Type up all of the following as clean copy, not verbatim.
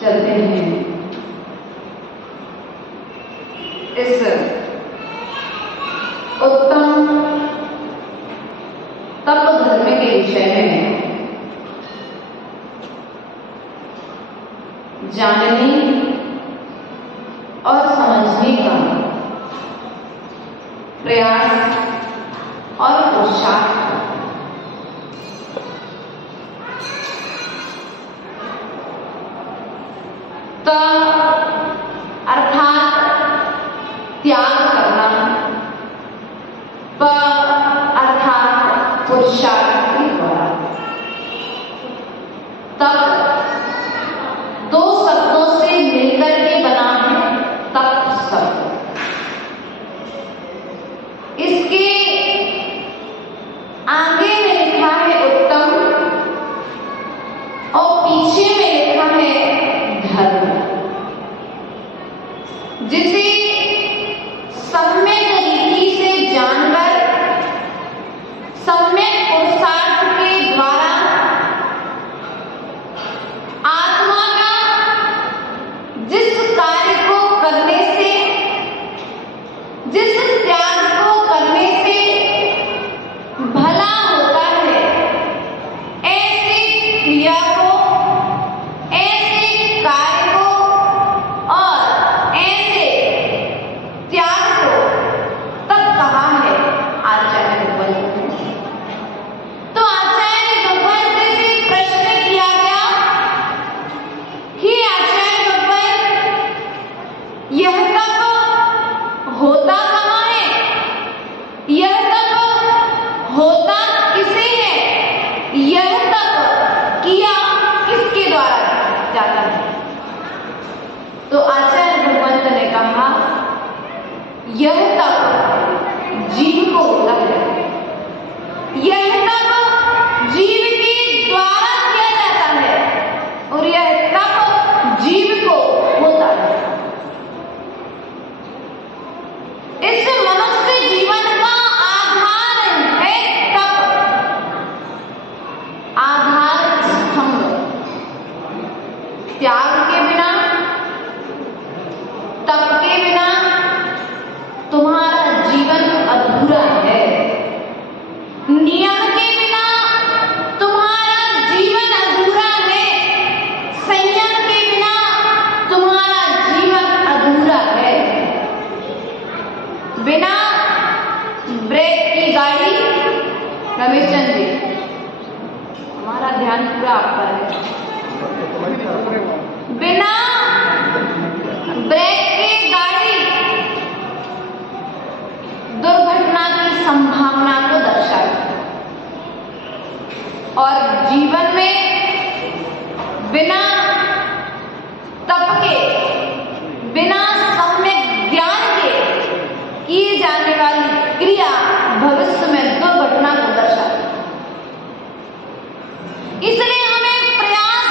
चलते हैं इस उत्तम तप धर्म के विषय में जानने और समझने का प्रयास और पुरुषार्थ अर्थात त्याग करना, प अर्थात पुरुषार्थ के द्वारा। तप दो शब्दों से मिलकर के बना है तप शब्द। इसके आगे में लिखा है उत्तम और पीछे में लिखा है धर्म, जिसे सम्यक रीति से जानकर सम्यक पुरुषार्थ के द्वारा आत्मा का जिस कार्य को करने से, जिस त्याग को करने से भला होता है, ऐसे क्रिया को, ऐसे कार्य को और ऐसे त्याग को तब कहा है आचार्य भगवत ने। तो आचार्य भगवत से प्रश्न किया गया कि आचार्य भगवत, यह तप होता कहाँ है, यह तप होता किसे है, यह तप किया किसके द्वारा जाता है। तो आचार्य भगवंत ने कहा यह तप जीव को होता है, यह तप जीव के द्वारा किया जाता है और यह तप जीव को होता है। इस मनुष्य जीवन का आधार है तप, आधार स्तंभ। त्याग के बिना, तप के बिना तुम्हारा जीवन अधूरा है। नियम के बिना तुम्हारा जीवन अधूरा है। संयम के बिना तुम्हारा जीवन अधूरा है। बिना ब्रेक की गाड़ी, रमेश चंद जी, हमारा ध्यान पूरा आप पर है। बिना ब्रेक की गाड़ी दुर्घटना की संभावना को दर्शाती है। और जीवन में बिना तप के, बिना सम्यक ज्ञान के किए जाने वाली क्रिया भविष्य में दुर्घटना को दर्शाती है। इसलिए हमें प्रयास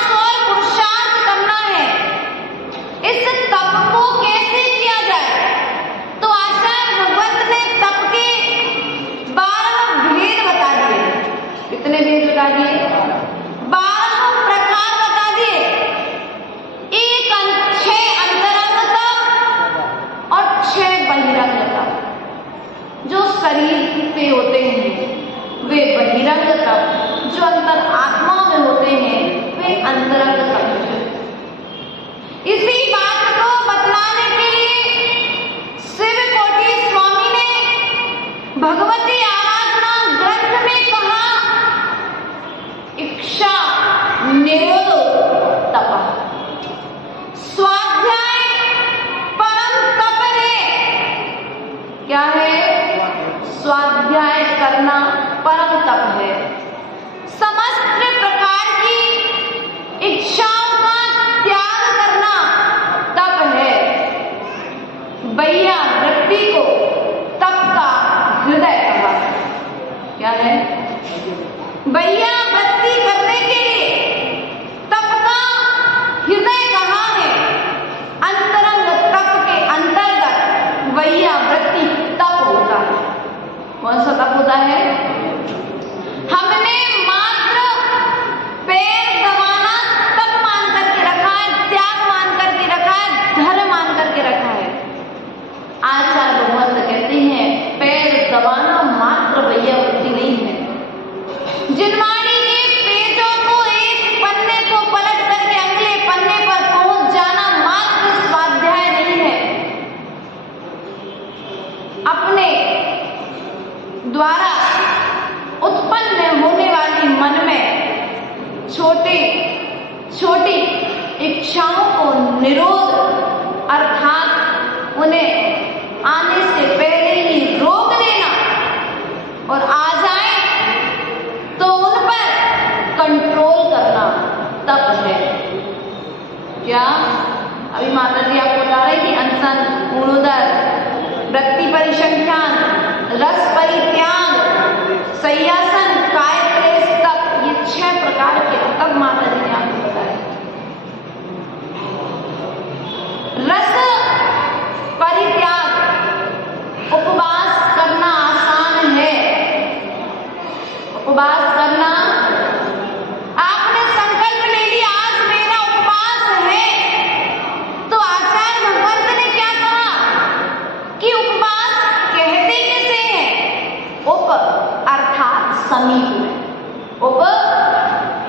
तपः। स्वाध्याय परम तप है। क्या है? स्वाध्याय करना परम तप है। समस्त प्रकार की इच्छाओं का त्याग करना तप है। भैया वृत्ति को तप का हृदय कहा। क्या है? भैया वृत्ति करने के लिए तप का हृदय कहा है। अंतरंग तप के अंतर्गत भैया वृत्ति तप होता है। कौन सा तप होता है? हमने मात्र पैर दबाना तप मान करके रखा है, त्याग मान करके रखा है, धर्म मान करके रखा है। आचार्य भगवंत कहते हैं पैर दबाना मात्र भैया वृत्ति नहीं है। जिनवाणी के पेजों को एक पन्ने को पलट करके अगले पन्ने पर पहुंच जाना मात्र स्वाध्याय नहीं है। अपने द्वारा उत्पन्न होने वाली मन में छोटी छोटी इच्छाओं को निरोध अर्थात उन्हें आने से पहले ही रोक देना और आ जाए तो उन पर कंट्रोल करना तप है। क्या? अभी माता जी आपको बता रहे कि अनशन, पूर्णोदर, वृत्ति परिसंख्यान, रस परित्याग, सय्यासन, काय क्लेश तप, ये 6 प्रकार के तप माता जी ने आपको बताया। रस परित्याग, उपवास करना आसान है। उपवास करना, आपने संकल्प ले लिया आज मेरा उपवास है, तो आचार्य भगवंत ने क्या कहा कि उपवास कहते किसे हैं? उप अर्थात समीप में। उप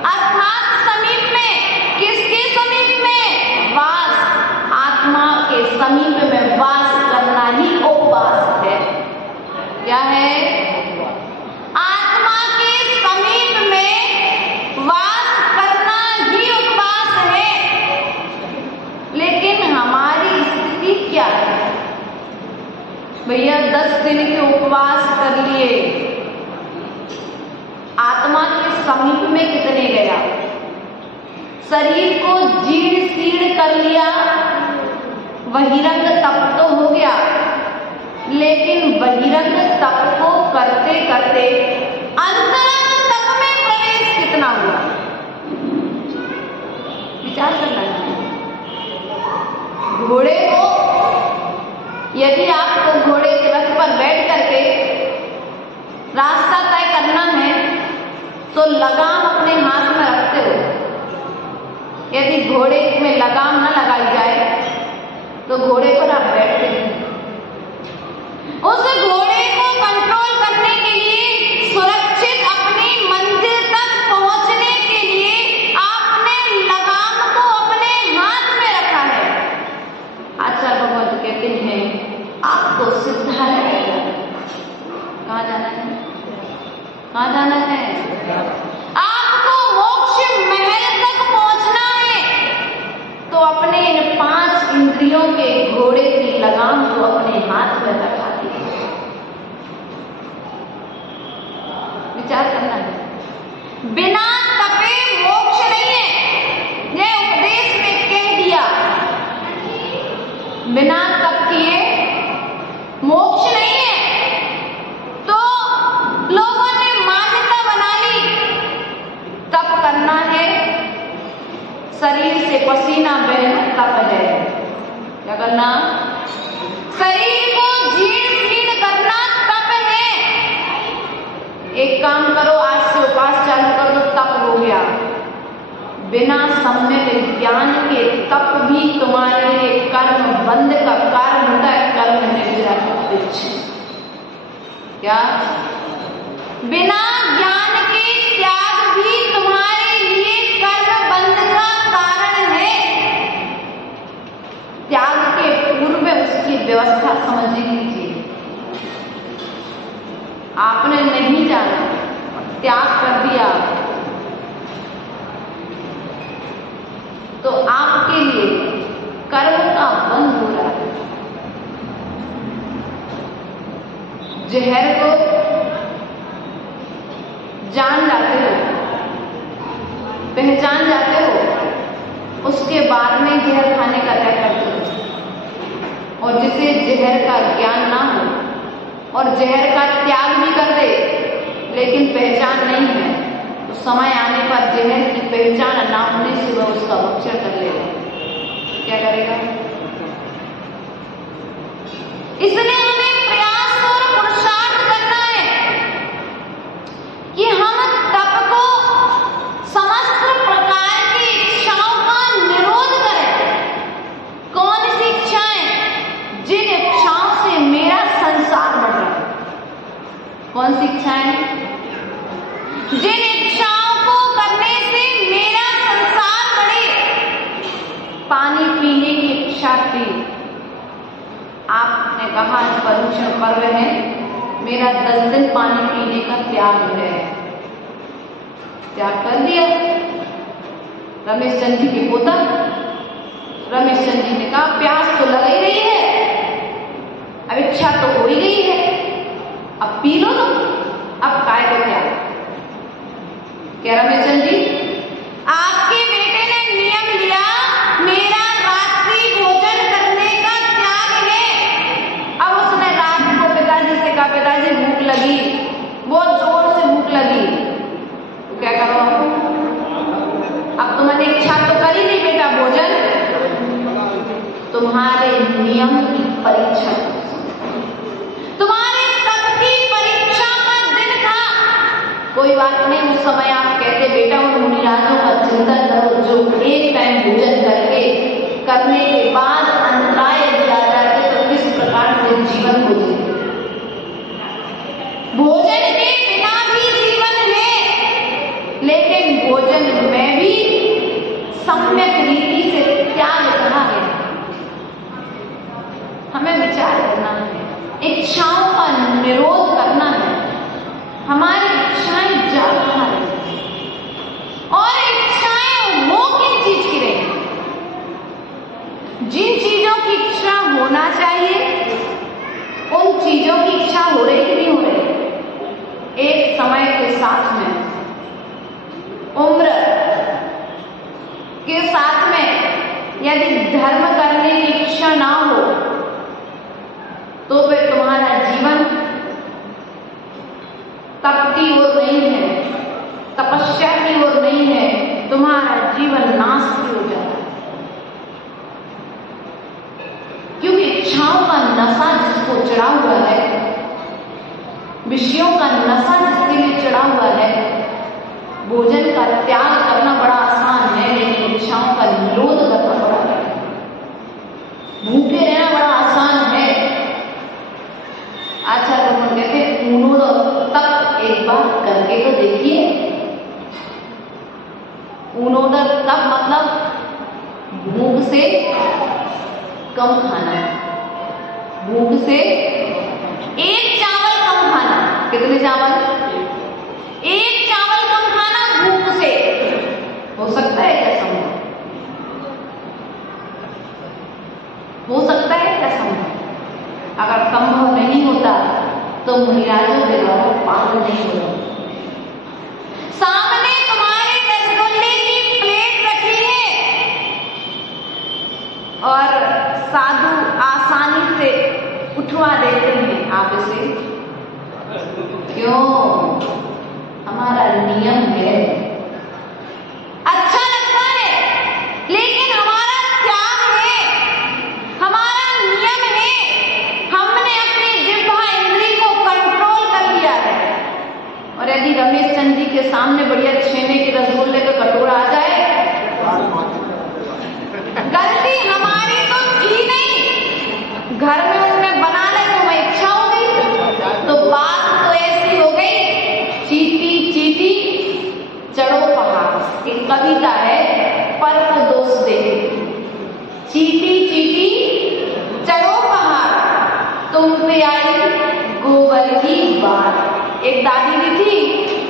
अर्थात समीप में। किसके समीप में? वास, आत्मा के समीप में वास करना ही उपवास है। क्या है? आत्मा के समीप में वास करना ही उपवास है। लेकिन हमारी स्थिति क्या है? भैया 10 दिन के उपवास कर लिए, आत्मा के समीप में कितने गया? शरीर को जीर्ण शीर्ण कर लिया, बहिरंग तप तो हो गया, लेकिन बहिरंग तप को करते करते अंतरंग तप में प्रवेश कितना हुआ? विचार करना चाहिए। घोड़े को, यदि आपको घोड़े के रथ पर बैठ करके रास्ता तय करना है तो लगाम अपने हाथ में रखते हो। यदि घोड़े में लगाम न लगाई जाए तो घोड़े पर आप बैठते नहीं। उस घोड़े को कंट्रोल करने के लिए, सुरक्षित अपनी मंजिल तक पहुंचने के लिए आपने लगाम को अपने हाथ में रखा है। आचार्य भगवंत कहते हैं आपको सिद्धार्थ कहाँ जाना है? कहाँ जाना है? आपको मोक्ष महल तक पहुंचना है तो अपने इन 5 इंद्रियों के घोड़े की लगाम को अपने हाथ में रखा दीजिए। विचार करना है। बिना तपे मोक्ष नहीं है, यह उपदेश में कह दिया। बिना तप किए मोक्ष नहीं है। तो लोगों ने मान्यता बना ली तप करना है, शरीर से पसीना बहना तप है। क्या करना? शरीर को जीर्ण शीर्ण करना तप है। एक काम करो, आज से उपवास चालू कर दो, तप हो गया। बिना सम्यक ज्ञान के तप भी तुम्हारे लिए कर्म बंध का कारण होता है, कर्म निर्जरा का वृक्ष। क्या? बिना ज्ञान के त्याग भी तुम्हारे लिए कर्म बंध का कारण है। त्याग के पूर्व उसकी व्यवस्था समझ लीजिए। आपने नहीं जाना, त्याग कर दिया, तो आपके लिए कर्म का बंध हो रहा है। जहर को जान जाते हो, पहचान जाते हो, उसके बाद में जहर खाने का तय करते हो। और जिसे जहर का ज्ञान ना हो और जहर का त्याग भी कर दे लेकिन पहचान नहीं है, तो समय आने पर जहर की पहचान ना होने से वह उसका भक्षण कर लेगा। क्या करेगा? इसलिए हमें प्रयास और पुरुषार्थ करना है कि हम तप को समस्त प्रकार की इच्छाओं का निरोध करें। कौन सी इच्छाएं? जिन इच्छाओं से मेरा संसार बढ़ रहा है। कौन सी इच्छाएं? जिन इच्छाओं को करने से मेरा संसार बढ़े। पानी पीने की इच्छा थी, आपने कहा पर्युषण पर्व है, मेरा 10 दिन पानी पीने का त्याग है, त्याग कर दिया। रमेश चंद जी के पोता रमेश चंद जी ने कहा प्यास तो लग ही रही है, अब इच्छा तो हो ही गई है, अब पी लो तुम, अब काय को त्याग। क्या रमेश चंद जी, आपके बेटे ने नियम लिया मेरा रात्रि भोजन करने का त्याग है। अब उसने रात को पिताजी से कहा पिताजी भूख लगी, बहुत जोर से भूख लगी, तो क्या करो? अब तुमने इच्छा तो करी नहीं बेटा भोजन, तुम्हारे नियम की परीक्षा, तुम्हारे तप की परीक्षा का दिन था। कोई बात नहीं, उस समय आप कहते बेटा उन मुनिराजों का चिंतन करो जो एक टाइम भोजन करने के बाद अंतराय दिया जाए तो किस प्रकार से जीवन हो जाए। भोजन के बिना भी जीवन है, लेकिन भोजन में भी सम्यक रीति से त्याग कहा है। हमें विचार करना है, इच्छाओं का निरोध करना है। हमारी इच्छाएं जागना है, और इच्छाएं वो किस चीज की रही? जिन चीजों की इच्छा होना चाहिए उन चीजों की इच्छा हो रही कि नहीं हो रही? एक समय के साथ में, उम्र के साथ में यदि धर्म करने की इच्छा ना हो तो फिर तुम्हारा जीवन तप की ओर नहीं है, तपस्या की ओर नहीं है, तुम्हारा जीवन नाश की हो जाता है। क्योंकि इच्छाओं का नशा जिसको चढ़ा हुआ है, विषयों का नशा जिसके लिए चढ़ा हुआ है, भोजन का त्याग करना बड़ा आसान है, लेकिन इच्छाओं का निरोध करना बड़ा है। भूखे रहना बड़ा आसान है। अच्छा लोग कहते तप एक बार करके तो देखिए। ऊनोदर तप मतलब भूख से कम खाना, भूख से एक चावल कम खाना। कितने चावल? एक चावल कम खाना भूख से। हो सकता है क्या संभव? हो सकता है क्या संभव? अगर संभव नहीं होता तो मुनिराजों के द्वारा पालन नहीं होगा। सामने तुम्हारे रसगुल्ले की प्लेट रखी है और साधु आसानी से उठवा देते हैं आप इसे। क्यों? हमारा नियम है, अच्छा लगता है, लेकिन हमारा त्याग है, हमारा नियम है। हमने अपनी जिह्वा इंद्री को कंट्रोल कर लिया है। और यदि रमेश चंद जी के सामने बढ़िया छेने के रसगुल्ले का कटोरा आ जाए, गलती हमारी तो थी नहीं, घर में उन्होंने बना ले तो मैं इच्छा हो गई, तो बात तो ऐसी हो गई। चीटी चीटी चढ़ो पहाड़, एक कविता है, पर को दोष दे। चीटी चीटी चढ़ो पहाड़, तुम पे आई गोबर की बात। एक दादी भी थी,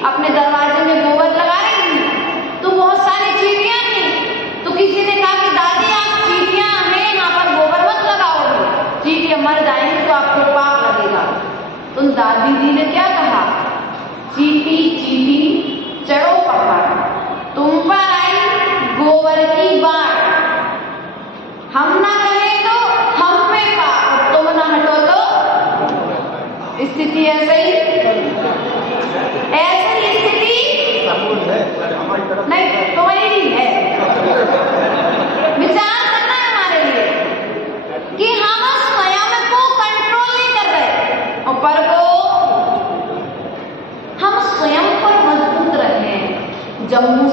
अपने दरवाजे में गोबर हम ना कहें तो हम में पाप, और तुम ना हटो तो स्थिति ऐसे ही स्थिति नहीं तुम्हारी है। विचार करना है हमारे लिए कि हम स्वयं को कंट्रोल नहीं कर रहे और पर को हम स्वयं पर मजबूत रहे। जम्मू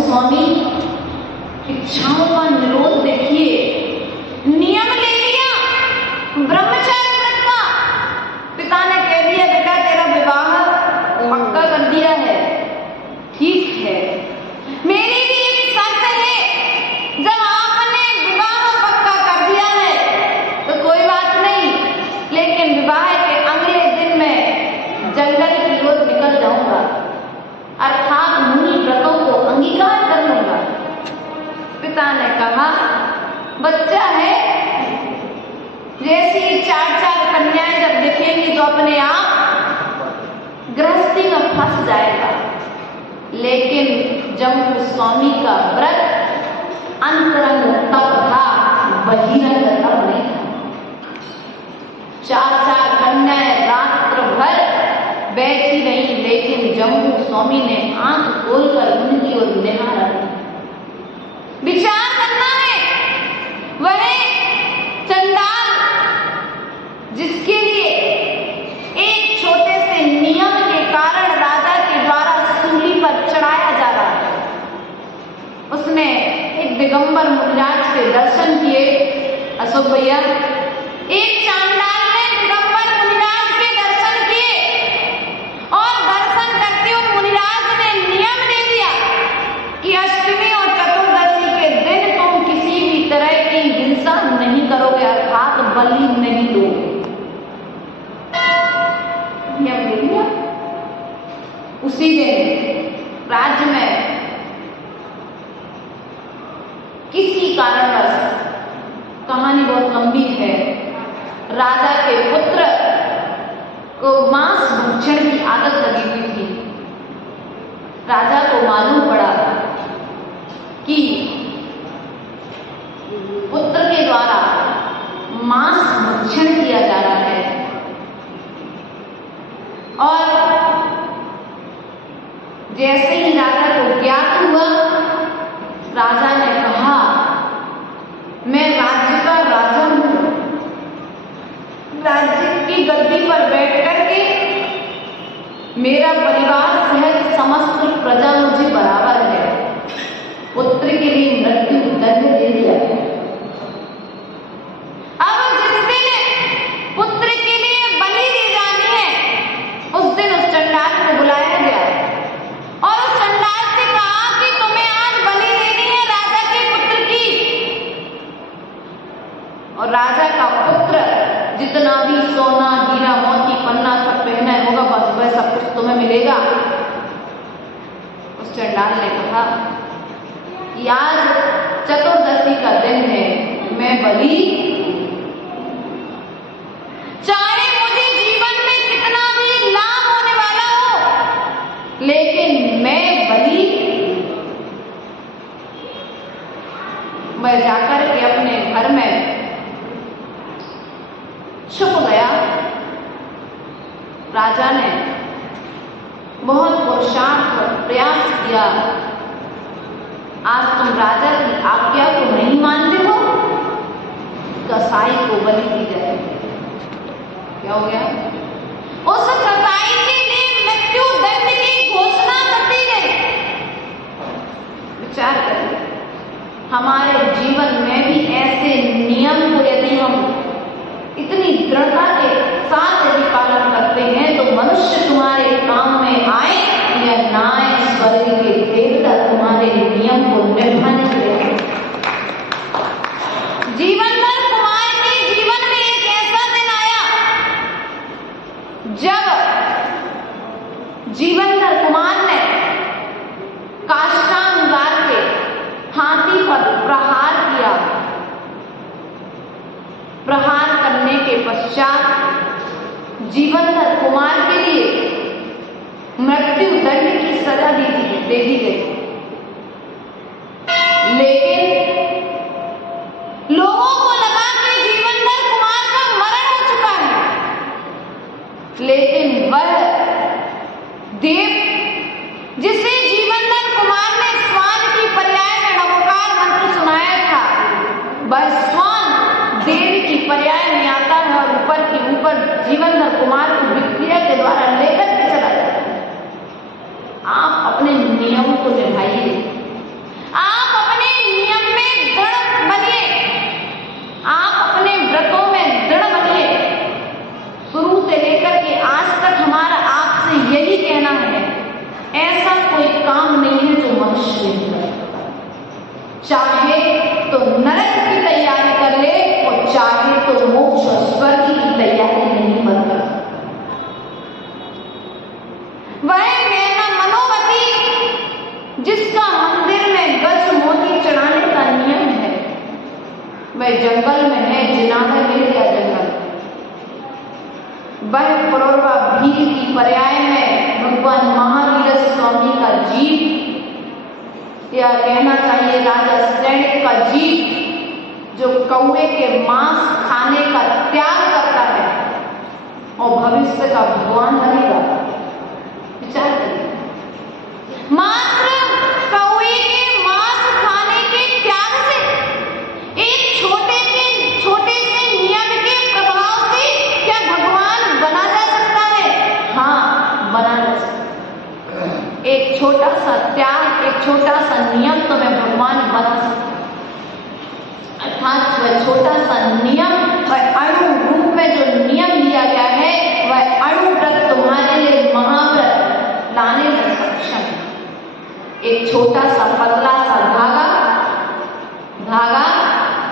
स्वामी इच्छाओं का निरोध देखिए, नियम ले लिया ब्रह्मचार्य व्रत का। पिता ने कह दिया बेटा तेरा विवाह पक्का कर दिया है, ठीक है, मेरी भी एक शर्त है, जब आपने विवाह पक्का कर दिया है तो कोई बात नहीं, लेकिन विवाह के अगले दिन मैं जंगल की ओर निकल जाऊंगा, अर्थात मुनि व्रतों को अंगीकार कर लूंगा। पिता ने कहा बच्चा है, जैसी 4 कन्याएं जब दिखेंगी तो अपने आप गृहस्थी में फंस जाएगा। लेकिन जम्मू स्वामी का व्रत अंतरंग तप था, बहिरंग तप नहीं था। 4 कन्याएं रात्र भर बैठी रही, लेकिन जम्मू स्वामी ने आंख खोलकर उनकी ओर निहारा। विचार करना है, वह चंडाल जिसके लिए एक छोटे से नियम के कारण राजा के द्वारा सूली पर चढ़ाया जा रहा है, उसने एक दिगंबर मुनिराज के दर्शन किए। अशोक भैया, एक चांडाल ने दिगंबर मुनिराज के दर्शन किए और दर्शन करते हुए मुनिराज ने नियम दे दिया कि अष्टमी और चतुर्दशी के दिन तुम किसी भी तरह की हिंसा नहीं करोगे, अर्थात बलि नहीं दोगे। नियम दे दिया। उसी दिन राज्य में किसी कारणवश, कहानी बहुत गंभीर है, राजा के पुत्र को मांस भक्षण की आदत लगी हुई थी। राजा को मालूम पड़ा कि पुत्र के द्वारा मांस भक्षण किया जा रहा है और जैसे ही राजा को ज्ञात हुआ, राजा ने कहा मैं राज्य का राजा हूं, राज्य की गद्दी पर बैठ करके मेरा परिवार सहित समस्त प्रजा मुझे बराबर है, पुत्र के लिए मृत्यु दंड दे दिया है। अब जिस दिन पुत्र के लिए बलि दी जानी है, उस दिन उस चंडाल को बुलाया गया और उस चंडाल से कहा कि तुम्हें आज बलि देनी है राजा के पुत्र की। और राजा का पुत्र जितना भी सोना हीरा मोती पन्ना सब पहना होगा, बस वह सब कुछ तुम्हें मिलेगा। उस चंडाल ने कहा कि आज चतुर्दशी का दिन है, मैं बलि, चाहे मुझे जीवन में कितना भी लाभ होने वाला हो, लेकिन मैं बलि, मैं जाकर के अपने घर में छुप गया। राजा ने बहुत पुरुषार्थ प्रयास किया, आज तुम राजा की आज्ञा को नहीं मानते हो, कसाई को बलि दी जाए। क्या हो गया? उस कसाई के लिए मृत्यु दंड की घोषणा कर दी गई। विचार करिए, हमारे जीवन में भी ऐसे नियम को यदि हम इतनी दृढ़ता के साथ यदि पालन करते हैं तो मनुष्य तुम्हारे काम में आए या ना आए, स्वर्ग के देवता तुम्हारे नियम को निभाने के लिए। जीवन भर कुमार के जीवन में एक ऐसा दिन आया जब जीवन भर कुमार ने काष्टांगार के हाथी पर प्रहार किया। प्रहार करने के पश्चात जीवन भर कुमार के लिए मृत्यु दंड की सजा दे दी गई। लेकिन लेकिन वह देव जिसे जीवनधर कुमार ने स्वान की पर्याय में नमोकार मंत्र सुनाया था, वह स्वान देव की पर्याय में आता है और ऊपर के ऊपर जीवनधर कुमार को विक्रिया के द्वारा लेकर के चला जाता है। आप अपने नियम को निभाइए, आप अपने नियम में दृढ़ बनिए, आप अपने व्रतों में दृढ़ बनिए। शुरू से लेकर के आज तक हमारा आपसे यही कहना है, ऐसा कोई काम नहीं है जो मनुष्य नहीं कर सकता। चाहे तो नरक की तैयारी कर ले और चाहे तो मोक्ष और स्वर्ग की तैयारी नहीं बंद कर सकता। वह मैना मनोवती जिसका मंदिर में गज मोती चढ़ाने का नियम है, वह जंगल में है, जिनादा मिल गया जंगल। वह पुरवा भील की पर्याय में भगवान महावीर स्वामी का जीव, या कहना चाहिए राजा सैनिक का जीव, जो कौवे के मांस खाने का त्याग करता है और भविष्य का भगवान बनेगा। विचार करिए, मात्र कौवे के मांस खाने के त्याग से, एक छोटे से नियम के प्रभाव से क्या भगवान बना जा सकता है? हाँ, बना जा सकता है। एक छोटा सा त्याग, एक छोटा सा नियम तो मैं भगवान बना सकता हूं। अर्थात वह छोटा सा नियम, वह अणु रूप में जो नियम दिया गया है, वह अणु व्रत तुम्हारे लिए महाव्रत लाने में सक्षम है। एक छोटा सा पतला सा धागा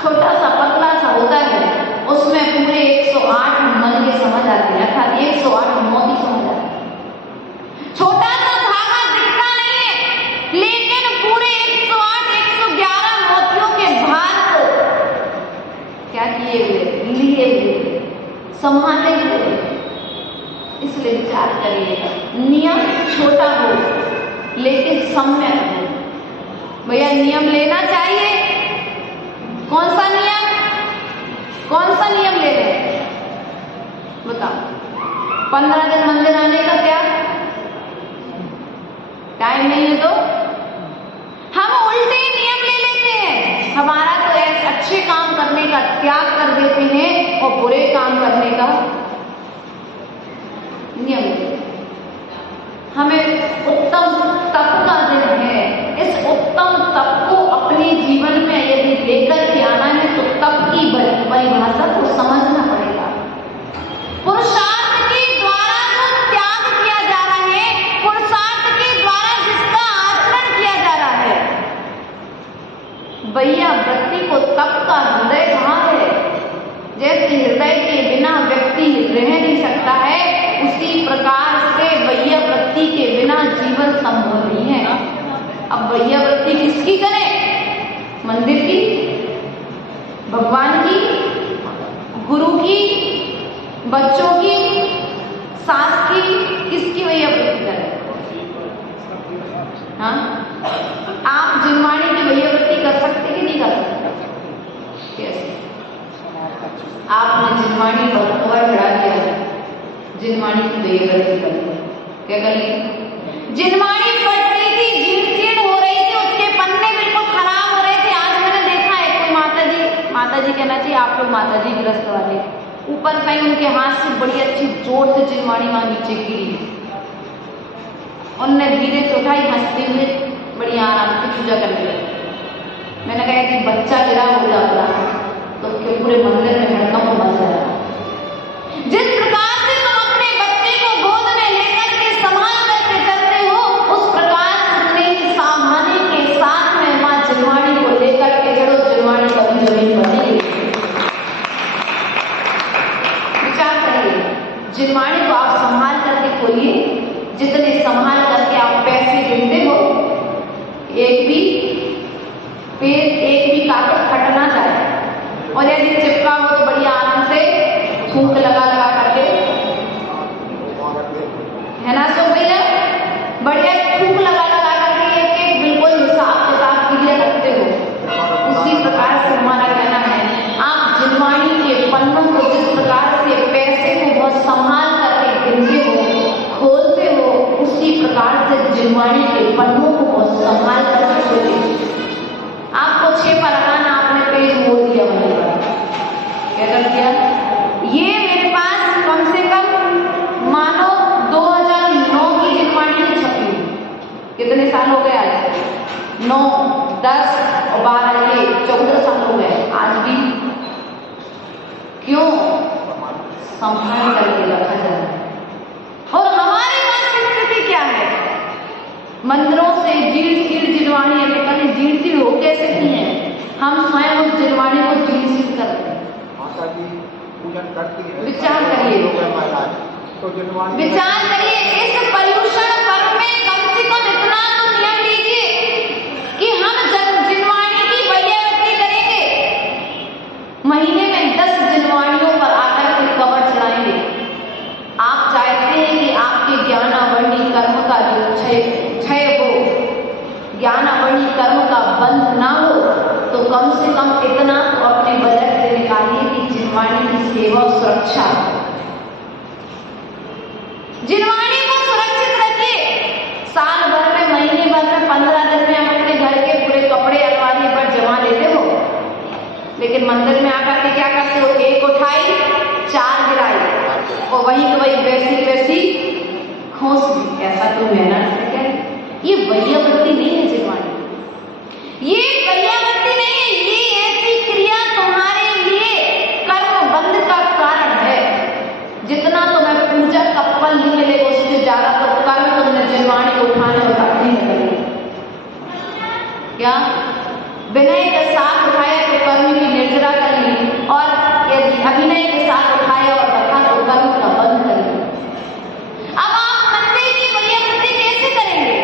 छोटा सा पतला सा होता है, उसमें पूरे 108 मलके समझ आते हैं, अर्थात 108 मोती समझ आते हैं। छोटा सा धागा दिखता नहीं है, लेकिन पूरे 108 111 मोतियों के भार को क्या किए हुए, लिए हुए, संभाले हुए। इसलिए विचार करिएगा, नियम छोटा हो लेकिन सम्यक हो। भैया नियम लेना चाहिए। कौन सा नियम? कौन सा नियम ले रहे? बताओ। 15 दिन मंदिर आने का क्या टाइम नहीं है तो हम उल्टे नियम ले लेते हैं। हमारा तो एक अच्छे काम करने का त्याग कर देते हैं और बुरे काम करने का नियम लेते हैं। हमें उत्तम तप का दिन है, इस उत्तम तप को अपने जीवन में यदि लेकर के आना है तो तप की परिभाषा को समझना पड़ेगा। पुरुषार्थ के द्वारा जो त्याग किया जा रहा है, पुरुषार्थ के द्वारा जिसका आचरण किया जा रहा है, भैया व्यक्ति को तप का हृदय कहाँ है? जैसे हृदय के बिना व्यक्ति रह नहीं सकता है, उसी प्रकार से भैया वृत्ति के बिना जीवन संभव नहीं है। अब भैया वृत्ति किसकी करें? मंदिर की, भगवान की, गुरु की, बच्चों की, सास की, किसकी भैया वृत्ति करें? हाँ, आप जिनवाणी की भैया वृत्ति कर सकते कि नहीं कर सकते? कैसे? आपने जिनवाणी पर कवर चढ़ा दिया, जिनवाणी की भैया वृत्ति कर दी, क्या करेंगे? जिनवाणी फट रही थी, जीर्ण हो रही थी, उसके पन्ने बिल्कुल खराब हो रहे थे। आज मैंने देखा है कोई माता जी कहना चाहिए, आप लोग माता जी ग्रस्त वाले, ऊपर कहीं उनके हाथ से बड़ी अच्छी जोर से जिनवाणी वहां नीचे गिरी, उनने धीरे से उठाई, हंसते हुए बड़ी आराम से पूजा करने लगे। मैंने कहा कि बच्चा गिरा हो जाता तो उसके पूरे मंदिर में हड़कंप मच जाएगा। जिस प्रकार से तुम अपने बच्चे को गोद में लेकर के संभाल करके चलते हो, उस प्रकार उतने ही सावधानी के साथ में मां जिनवाणी को लेकर के चलो, जिनवाणी कभी जमीन बनेगी। विचार करिए, जिनवाणी को आप संभाल करके खोलिए, जितने संभाल करके आप पैसे गिनते हो, एक भी कागज फट ना जाए, और यदि चिपका हो तो बढ़िया आराम से थूक लगा करके, है ना सो भैया, बढ़िया थूक लगा करके एक बिल्कुल हिसाब किताब क्लियर रखते हो। उसी प्रकार से हमारा कहना है, आप जिनवाणी के पन्नों को जिस प्रकार से पैसे को बहुत संभाल करके गिनते 10 और 12 ये 14 साल हो गए, आज भी क्यों संभाल करके रखा जा रहा है। और हमारे पास स्थिति क्या है, मंदिरों से जीर्ण शीर्ण जिनवाणी अभी तक जीर्ण शीर्ण हो कैसे की है, हम स्वयं उस जिनवाणी को जीर्ण शीर्ण करते हैं। विचार करिए, विचार करिए, इस पर्यूषण पर्व में कम से कम इतना तो नियम लीजिए कि हम जिनवाणी की वैयावृत्ति करेंगे, महीने में 10 जिनवाणियों पर आकर के कवर चढ़ाएंगे। आप चाहते हैं कि आपके ज्ञानावरणी कर्म का जो क्षय हो, ज्ञानावरणी कर्म का बंध ना हो, तो कम से कम इतना तो अपने बजट से निकालिए कि जिनवाणी की सेवा और सुरक्षा, जिनवाणी को सुरक्षित रखिए। साल भर में, महीने भर में, 15 दिन में हम अपने घर के पूरे कपड़े अलमारी पर जमा लेते हो, लेकिन मंदिर में आकर के क्या करते हो, एक उठाई 4 गिराई और वहीं तो वही वैसी खोस दी। ऐसा तो मेहनत से क्या, ये वैयावृत्ति नहीं है जिनवाणी, ये वैयावृत्ति नहीं है, ये ऐसी क्रिया तुम्हारे लिए कर्म बंध का कारण है। जितना तुम्हें पूजा का फल नहीं मिलेगा, उससे ज्यादा तो कर्म तुमने जिनवाणी को उठाने और रखने में करेंगे। क्या विनय के साथ उठाया तो कर्म की निर्जरा कर ली, और यदि अभिनय के साथ उठाया और रखा तो कर्म का बंध कर ली। अब आप मंदिर की वैयावृत्ति कैसे करेंगे?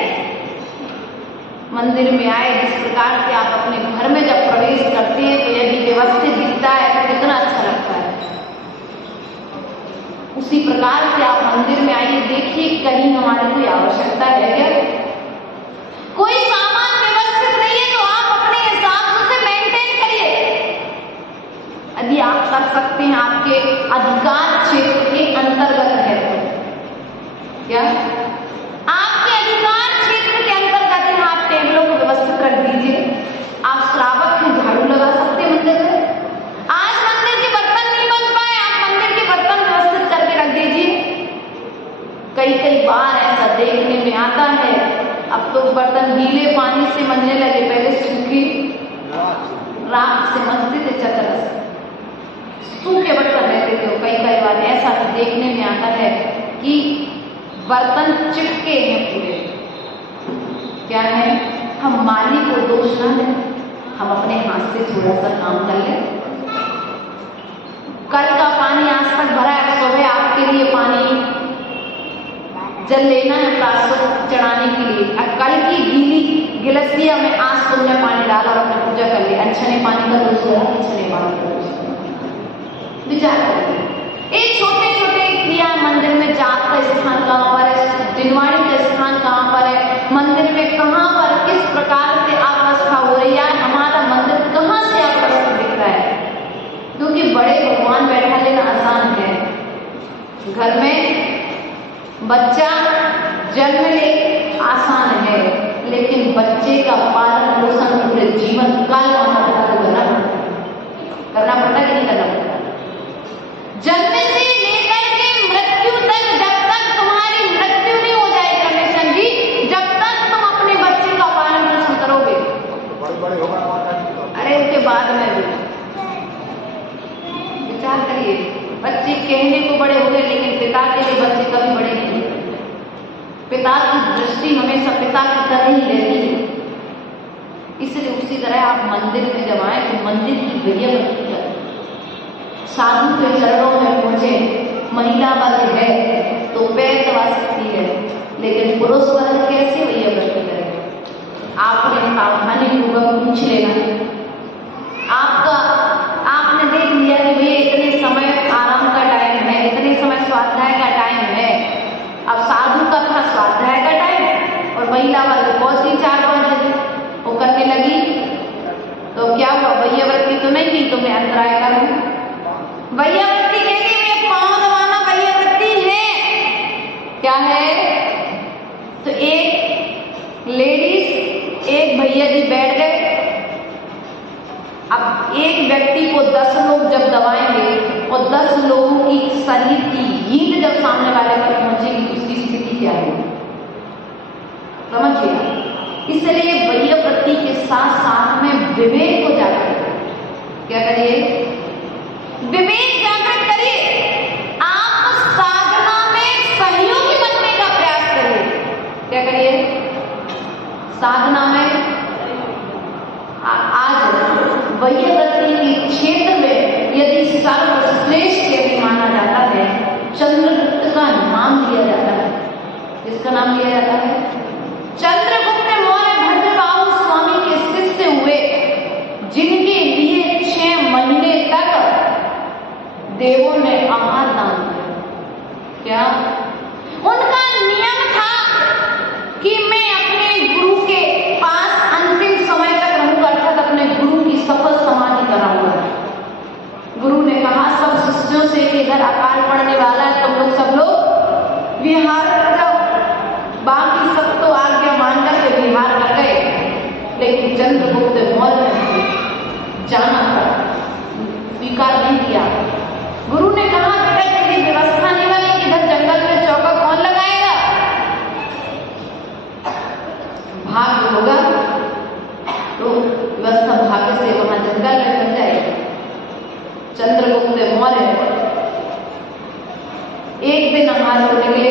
मंदिर में आए, जिस प्रकार से आप अपने घर में जब प्रवेश करते हैं तो यदि व्यवस्थित दिखता है तो कितना अच्छा लगता है, उसी प्रकार से आप मंदिर में आइए, देखिए कहीं हमारी कोई आवश्यकता है क्या, कोई सामान व्यवस्थित नहीं है तो आप अपने हिसाब से उसे मेंटेन करिए। यदि आप कर सकते हैं, आपके अधिकार क्षेत्र के अंतर्गत है, क्या आपके अधिकार क्षेत्र के अंतर्गत है, आप टेबलों को व्यवस्थित कर दीजिए। आप श्रावक हैं, झाड़ू लगा सकते हैं मंदिर में। आज मंदिर के बर्तन नहीं बन पाए, आप मंदिर के बर्तन व्यवस्थित करके रख दीजिए। कई बार ऐसा देखने में आता है, अब तो बर्तन गीले पानी से मंजने लगे, पहले सूखी राख से मंजते थे, चतरस सूखे बर्तन रहते थे। कई बार ऐसा देखने में आता है कि बर्तन चिपके हैं पूरे। क्या है, हम माली को दोष ना दें, हम अपने हाथ से थोड़ा सा काम कर लें। कल का पानी आज तक भरा है, सुबह आपके लिए पानी जल लेना है प्रातः चढ़ाने के लिए, और कल की गीली गिलसिया में आज तुमने पानी डाला और अपने पूजा कर लिया। अच्छे ने पानी का दोष होगा, अच्छे ने पानी का दोष। विचार करिए, एक छोटे छोटे क्रिया मंदिर में जात का स्थान कहाँ पर है, जिनवाणी का स्थान कहाँ पर है, मंदिर में कहाँ पर किस प्रकार से अवस्था हो रही है, हमारा मंदिर कहाँ से अवस्था दिख रहा है। क्योंकि बड़े भगवान बैठा लेना आसान है, घर में बच्चा जन्म ले आसान है, लेकिन बच्चे का पालन पोषण पूरे जीवन काल करना पड़ता कि नहीं करना पड़ता। जन्म से लेकर के मृत्यु तक, जब तक तुम्हारी मृत्यु नहीं हो जाए कमिशन जी, जब तक तुम अपने बच्चे का पालन पोषण करोगे, अरे उसके बाद में भी विचार करिए। बच्चे कहने को बड़े हो गए, लेकिन पिता के लिए बच्चे कभी बड़े नहीं होते। पिता की दृष्टि हमेशा पिता की तरह ही रहती है। इसलिए उसी तरह आप मंदिर में जब आए तो मंदिर की वैयावृत्ति करें। साधु के चरणों में पहुंचे, महिला वर्ग है तो पैर दबा सकती है, लेकिन पुरुष वर्ग कैसे वैयावृत्ति करेंगे? आपने सावधानी पूर्वक पूछ लेना। आपने देख लिया कि भैया इतने समय आराम का टाइम है, इतने समय स्वाध्याय का टाइम है। अब साधु का था स्वाध्याय का टाइम और महिला वर्ग पहुंची 4-5 बजे, वो करने लगी तो क्या हुआ, वैयावृत्ति तो नहीं की, तो मैं अंतराय करूं। वैयावृत्ति कहते हुए पांव दबाना वैयावृत्ति है। क्या है? तो एक लेडीज, एक भैया जी बैठ गए। अब एक व्यक्ति को 10 लोग जब दबाएंगे और 10 लोगों की शरीर की हीट जब सामने वाले पर पहुंचेगी, उसकी स्थिति क्या है समझिएगा। इसलिए वैयवृत्ति के साथ साथ में विवेक को जागृत करिए। क्या करिए? विवेक जागृत करिए। आप साधना में सहयोगी बनने का प्रयास करिए। क्या करिए? साधना में आज वैयवृत्ति के क्षेत्र में यदि सर्वश्रेष्ठ यदि माना जाता है, चंद्रगुप्त का नाम लिया जाता है। किसका नाम लिया जाता है? चंद्रगुप्त मौर्य भद्रबाहु स्वामी के शिष्य हुए, जिनके लिए 6 महीने तक देवों ने आहार दान किया। क्या? उनका नियम था कि मैं अपने गुरु के पास अंतिम समय तक रहूंगा, अर्थात अपने गुरु की सफल समाधि कराऊंगा। गुरु ने कहा सब शिष्यों से कि इधर अकाल पड़ने वाला है, तुम लोग सब लोग विहार कर जाओ। बाकी सब तो आज्ञा मान करके विहार कर गए, लेकिन चंद्रगुप्त मौर्य ने जाना स्वीकार नहीं किया। गुरु ने कहा बेटा तेरी व्यवस्था नहीं बनी, इधर जंगल में चौका कौन लगाएगा? भाग्य होगा तो व्यवस्था भाग्य से वहां जंगल में बन जाएगी। चंद्रगुप्त मौर्य एक दिन आहार को निकले,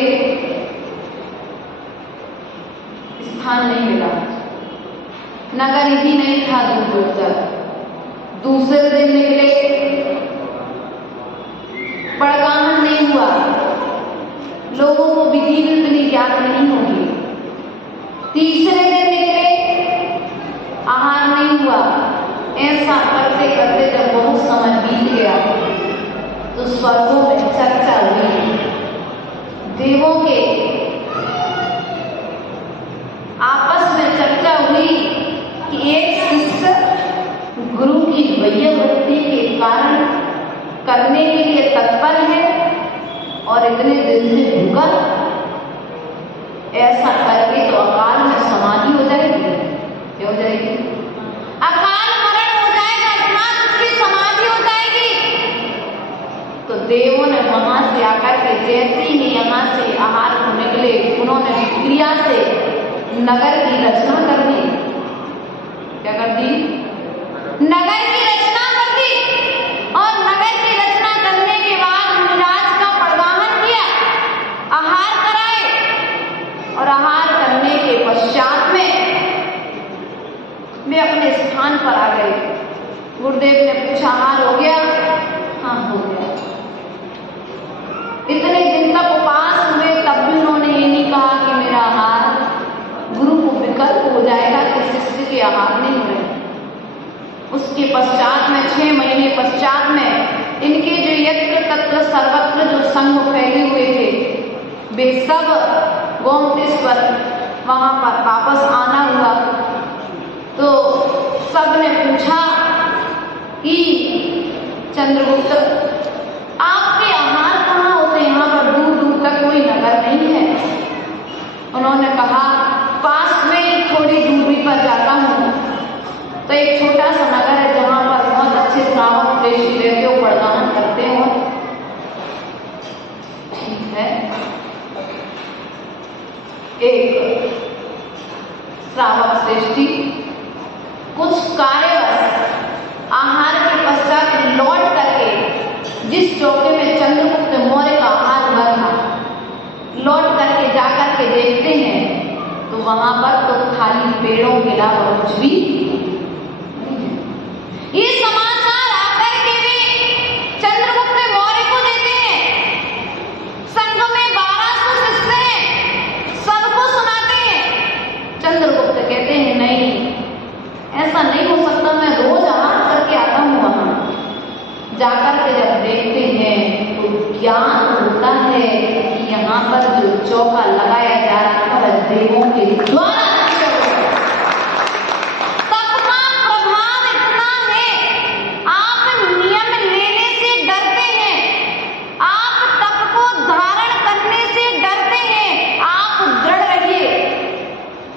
स्थान नहीं मिला, नगर ही नहीं था दूर दूर तक। दूसरे दिन निकले, पड़गाहन नहीं हुआ, लोगों को विधि इतनी याद नहीं होगी। तीसरे दिन निकले, आहार नहीं हुआ। ऐसा करते करते जब बहुत समय बीत गया तो स्वर्गों में चर्चा हुई। देवों के आपस में चर्चा हुई कि एक शिष्य गुरु की वैयवृत्ति के कारण करने के लिए तत्पर है और इतने दिन से भूखा, ऐसा करके तो अकाल में समाधि हो जाएगी। क्या हो जाएगी? अकाल मरण हो जाएगा, अर्थात उसकी समाधि हो जाएगी। तो देवों ने वहां से आकर के जैसे ही यहाँ से आहार को निकले, उन्होंने क्रिया से नगर की रचना कर दी। क्या कर दी? नगर की रचना कर दी। और नगर की रचना करने के बाद मिराज का पड़गाहन किया, आहार कराए, और आहार करने के पश्चात में वे अपने स्थान पर आ गए। गुरुदेव ने पूछा आहार हो गया? हाँ हो गया। इतने दिन तक उपास हुए, तब भी उन्होंने ये नहीं कहा कि मेरा आहार गुरु को विकल्प हो जाएगा कि शिष्य के आहार नहीं हो रहे। उसके पश्चात में 6 महीने पश्चात में इनके जो यत्र तत्र सर्वत्र जो संघ फैले हुए थे, वे सब गोमतेश्वर वहां पर वापस आना हुआ। तो सब ने पूछा कि चंद्रगुप्त आपके आहार कहाँ होते? यहाँ पर दूर दूर तक कोई नगर नहीं है। उन्होंने कहा पास में ही थोड़ी दूरी पर जाता हूँ, तो एक छोटा सा नगर है जहाँ पर बहुत अच्छे श्रावक ऋषि रहते हो, पड़गाहन करते हो। ठीक है, एक श्रावक श्रेष्ठी कुछ कार्यवश आहार के पश्चात लौट करके जिस चौके में चंद्रगुप्त मौर्य का आहार हुआ था, लौट करके जाकर के देखते हैं तो वहां पर तो खाली पेड़ों के अलावा कुछ भी नहीं है। ये समाचार आकर के वे चंद्रगुप्त मौर्य को देते हैं। संघ में 1200 शिष्य हैं, सबको सुनाते हैं। चंद्रगुप्त कहते हैं नहीं, ऐसा नहीं हो सकता, मैं रोज आहार करके आता हूँ। वहां जाकर के जब देखते हैं तो ज्ञान होता है कि यहाँ पर जो चौका लगाया जा रहा था वह देवों के द्वारा। तप का प्रभाव इतना है, आप नियम लेने से डरते हैं, आप तप को धारण करने से डरते हैं। आप दृढ़ रहिए।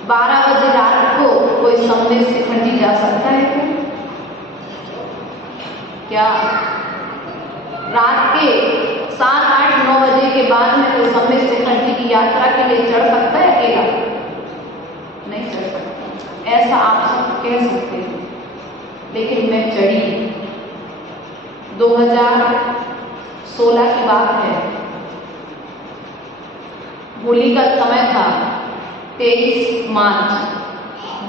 12 बजे रात को कोई संदेश से खंडी जा सकता है क्या? रात के 7, 8, 9 बजे के बाद में कोई संदेश से खंडी की यात्रा के लिए चढ़ सकता है अकेला? नहीं चढ़ सकता। ऐसा आप सब कह सकते हैं, लेकिन मैं चढ़ी। 2016 की बात है, होली का समय था, 23 मार्च,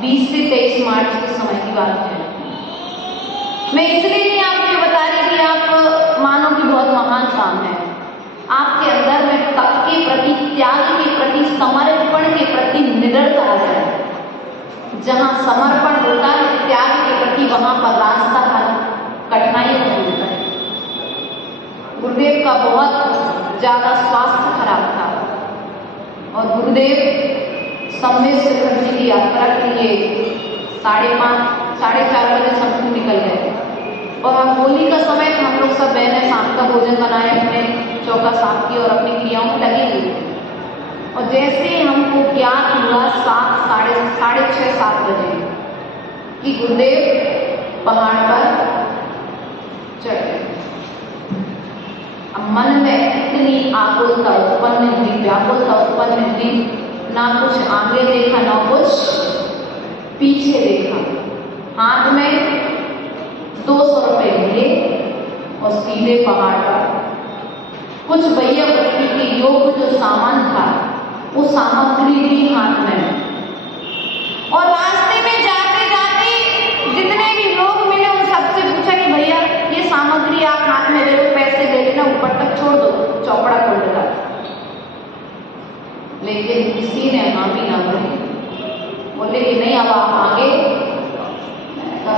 20 से 23 मार्च के समय की बात है। मैं इसलिए नहीं आपको बता रही कि आप मानो कि बहुत महान काम है। आपके अंदर में तप के प्रति, त्याग के प्रति, समर्पण के प्रति निडरता आ जाए। जहां समर्पण होता है त्याग के प्रति, वहां पर रास्ता हर कठिनाई नहीं होता है। गुरुदेव का बहुत ज्यादा स्वास्थ्य खराब था और गुरुदेव सम्मेद शिखर जी की यात्रा के लिए 5:30, 4:30 बजे समूह निकल गए। और हम होली का समय था, हम लोग सब बहनें शाम का भोजन बनाए, अपने चौका साफ की और अपनी क्रियाओं में लगे हुए थे। और जैसे ही हमको ज्ञान हुआ 6:30, 7 बजे कि गुरुदेव पहाड़ पर चढ़ गए। अब मन में इतनी आकुलता उत्पन्न हुई, व्याकुलता उत्पन्न हुई, ना कुछ आगे देखा ना कुछ पीछे देखा। हाथ में 200 रुपए लिए और सीधे पहाड़ पर कुछ भैया भक्ति के योग जो सामान था वो सामग्री भी हाथ में। और रास्ते में जाते जाते जितने भी लोग मिले उन सबसे पूछा कि भैया ये सामग्री आप हाथ में ले लो, पैसे दे लेना, ऊपर तक छोड़ दो, चौपड़ा खोल देगा। लेकिन किसी ने हाँ भी ना बोली, बोले कि नहीं अब आप आगे।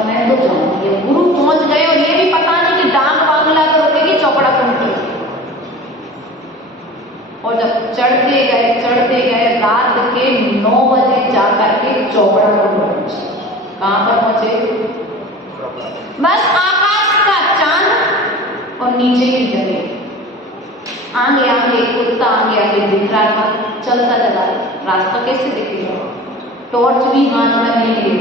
मैं तो जाऊंगी। गुरु पहुंच गए और ये भी पता नहीं कि डाक बांग्ला तो रोकेगी, चौपड़ा खोल। और जब चढ़ते गए रात के 9 बजे जाकर के चौपड़ा पर पहुंचे। कहां पर पहुंचे? बस आकाश का चांद और नीचे की जगह। आगे आगे कुत्ता आगे दिख रहा था, चलता चला। रास्ता कैसे दिखेगा? टॉर्च भी हाथ में नहीं है,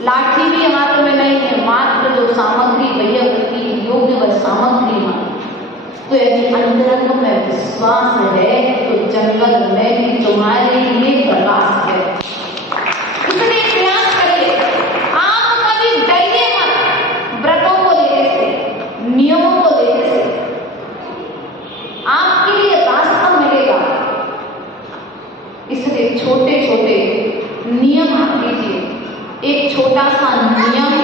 लाठी भी हाथ में नहीं है, मात्र जो सामग्री भैया की योग्य वह सामग्री मात्र। तो यदि अंतरंग में विश्वास है तो जंगल में भी तुम्हारे लिए प्रकाश है। इसलिए प्रयास करिए, आप कभी डरिए मत। व्रतों को लेने से, नियमों को लेने से आपके लिए रास्ता मिलेगा। इसलिए छोटे छोटे नियम आप लीजिए। एक छोटा सा नियम,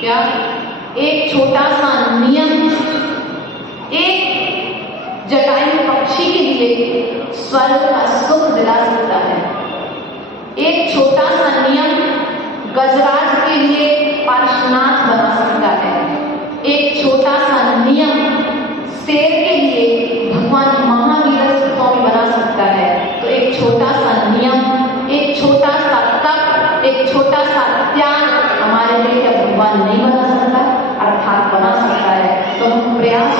क्या? एक छोटा सा नियम एक जटायु पक्षी के लिए स्वर्ग का सुख दिला सकता है। एक छोटा सा नियम गजराज के लिए पार्श्वनाथ बना सकता है। एक छोटा सा नियम शेर के लिए भगवान महावीर स्वामी बना सकता है। तो एक छोटा सा नियम, एक छोटा सा तप, एक छोटा सा त्याग हमारे लिए क्या भगवान नहीं बना सकता? अर्थात बना सकता है। तो हम प्रयास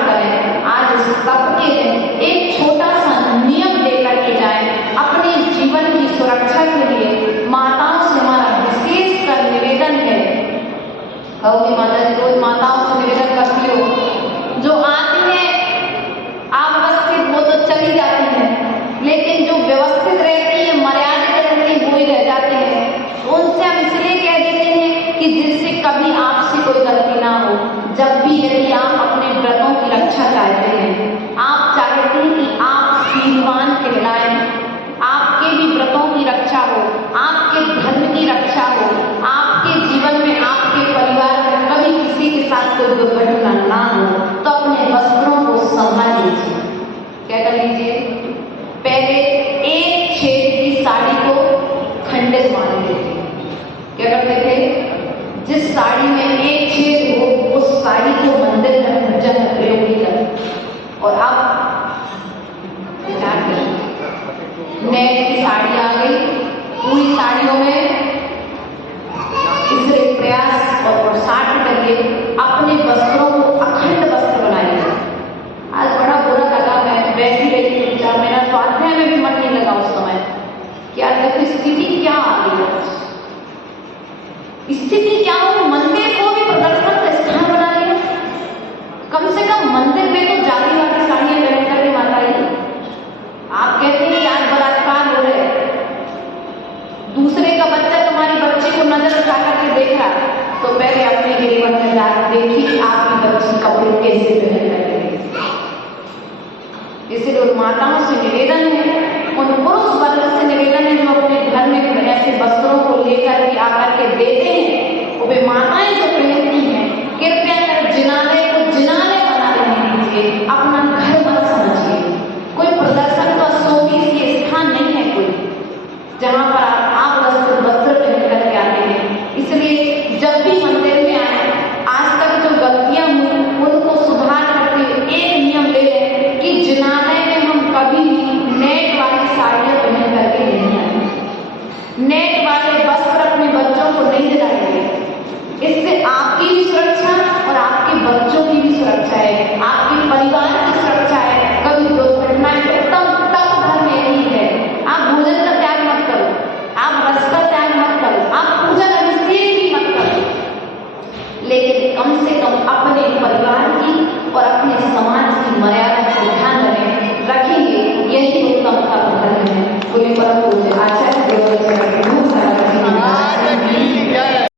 करें, आज इस तप के दिन एक छोटा सा नियम लेकर के जाए अपने जीवन की सुरक्षा के लिए। माताओं से हमारा विशेष कर निवेदन है। कहोगी माता जी रोज माताओं से निवेदन करती हो, जो आती है अव्यवस्थित वो तो चली जाती है, लेकिन जो व्यवस्थित रहती है, मर्यादित रहती है, वो ही रह जाती है। उनसे हम इसलिए कह देते हैं कि जिससे कभी आपसे कोई गलती ना हो। जब भी यदि आप अपने व्रतों की रक्षा चाहते हैं, आप चाहते हैं कि आप शीलवान कहलाएं, आपके भी व्रतों की रक्षा हो, आपके धर्म की रक्षा हो, आपके जीवन में, आपके परिवार में कभी किसी के साथ कोई दुर्घटना ना हो, तो अपने वस्त्रों को संभाल लीजिए। क्या कर लीजिए? पहले एक छेद की साड़ी को खंडित मान लीजिए। क्या करते थे? जिस साड़ी में एक छेद हो उस साड़ी को मंदिर में पूजा में प्रयोग नहीं करते। और अब क्या करें? नेट की साड़ी आ गई, पूरी साड़ियों में इसलिए प्रयास और प्रसार करिए, अपने वस्त्रों को अखंड वस्त्र बनाइए। आज बड़ा बुरा लगा, मैं वैसी रही 3-4 महीना स्वाध्याय में भी मन नहीं लगा उस समय। क्या देखो स्थिति क्या आ गई है? स्थिति क्या हो? मंदिर को भी प्रदर्शन का स्थान बना लिया। कम से कम मंदिर में तो जाली वाली साड़ियां पहन करके माता जी, आप कहते हैं आज बलात्कार हो रहे, को नजर उठा करके देखा तो पहले अपने गिरवन में जाकर देखी आपकी बच्ची कपड़े कैसे पहन रही है। इसलिए उन माताओं से निवेदन है, उन पुरुष वर्ग से निवेदन है जो अपने घर में ऐसे वस्त्रों को लेकर के आकर के देते हैं, वो वे माताएं जो पहनती हैं, कृपया कर जिनालय को जिनालय बना रहने दीजिए, अपना घर मत समझिए। कोई प्रदर्शन का शोपीस के स्थान नहीं है कोई, जहाँ पर आप वस्त्र पहन करके आते हैं। इसलिए जब भी मंदिर में आए, आज तक जो गलतियां हुई उनको सुधार करके एक नियम ले लें कि जिनालय में हम कभी भी नेट वाली साड़ियां पहन करके नहीं आए। नेट